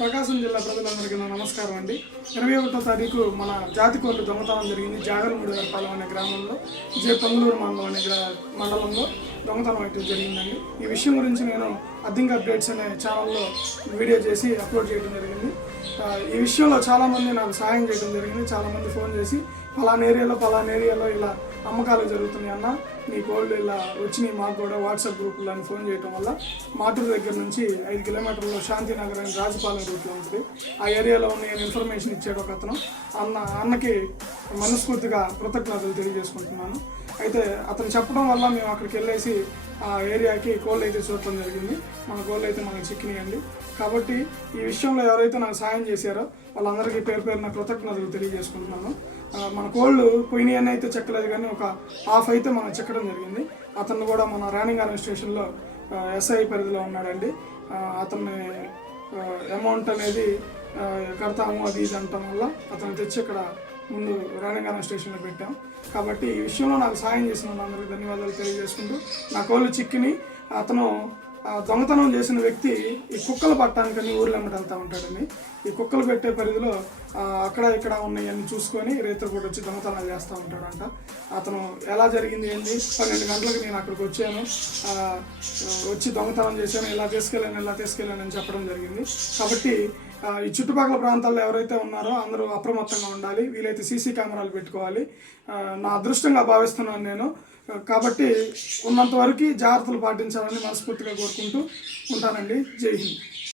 ప్రకాశం జిల్లా ప్రజలందరికీ నా నమస్కారం అండి. 21వ తారీఖు మన జాతి కోళ్ళు దొంగతనం జరిగింది. జాగరమూడిపాలెం అనే గ్రామంలో పొంగలూరు మండలంలో దొంగతనం అయితే జరిగిందండి. ఈ విషయం గురించి నేను అద్దింగ్ అప్డేట్స్ అనే ఛానల్లో వీడియో చేసి అప్లోడ్ చేయడం జరిగింది. ఈ విషయంలో చాలామంది నాకు సహాయం చేయడం జరిగింది. చాలామంది ఫోన్ చేసి పలానా ఏరియాలో ఇలా అమ్మకాలు జరుగుతున్నాయి అన్న, మీ కోళ్ళు ఇలా వచ్చినాయి మాకు కూడా వాట్సాప్ గ్రూపుల్లో అని ఫోన్ చేయడం వల్ల మాటూరు దగ్గర నుంచి 5 కిలోమీటర్లో శాంతినగర్ అని రాజపాలెం రూట్లో ఉంటుంది. ఆ ఏరియాలో ఉన్న ఇన్ఫర్మేషన్ ఇచ్చాడు ఒక అతను. అన్నకి మనస్ఫూర్తిగా కృతజ్ఞతలు తెలియజేసుకుంటున్నాను. అయితే అతను చెప్పడం వల్ల మేము అక్కడికి వెళ్ళేసి ఆ ఏరియాకి కోళ్ళు అయితే చూడటం జరిగింది. మన కోళ్ళు అయితే మనకు చిక్కినాయండి. కాబట్టి ఈ విషయంలో ఎవరైతే నాకు సాయం చేశారో వాళ్ళందరికీ పేరు పేరున కృతజ్ఞతలు తెలియజేసుకుంటున్నాను. మన కోళ్ళు పోయినాయి అని అయితే చెక్కలేదు, కానీ ఒక హాఫ్ అయితే మనం చెక్కడం జరిగింది. అతను కూడా మన రాణింగారం స్టేషన్లో ఎస్ఐ పరిధిలో ఉన్నాడండి. అతన్ని అమౌంట్ అనేది కడతాము అది ఇది అనటం వల్ల అతను తెచ్చి ఇక్కడ ముందు రాణింగారం స్టేషన్లో పెట్టాం. కాబట్టి ఈ విషయంలో నాకు సాయం చేసిన అందరికీ ధన్యవాదాలు తెలియజేసుకుంటూ, నా కోళ్ళు చిక్కిని అతను దొంగతనం చేసిన వ్యక్తి ఈ కుక్కలు పట్టడానికని ఊర్లో వెంబడి వెళ్తూ ఉంటాడండి. ఈ కుక్కలు పెట్టే పరిధిలో అక్కడ ఇక్కడ ఉన్నాయని చూసుకొని రేత్రిపూట వచ్చి దొంగతనాలు చేస్తూ ఉంటాడంట. అతను ఎలా జరిగింది ఏంటి, 12 గంటలకు నేను అక్కడికి వచ్చాను, వచ్చి దొంగతనం చేశాను, ఇలా తీసుకెళ్ళాను అని చెప్పడం జరిగింది. కాబట్టి ఈ చుట్టుపక్కల ప్రాంతాల్లో ఎవరైతే ఉన్నారో అందరూ అప్రమత్తంగా ఉండాలి. వీలైతే సీసీ కెమెరాలు పెట్టుకోవాలి. నా అదృష్టంగా భావిస్తున్నాను నేను. కాబట్టి ఉన్నంత వరకు జాగ్రత్తలు పాటించాలని మనస్ఫూర్తిగా కోరుకుంటూ ఉంటానండి. జై హింద్.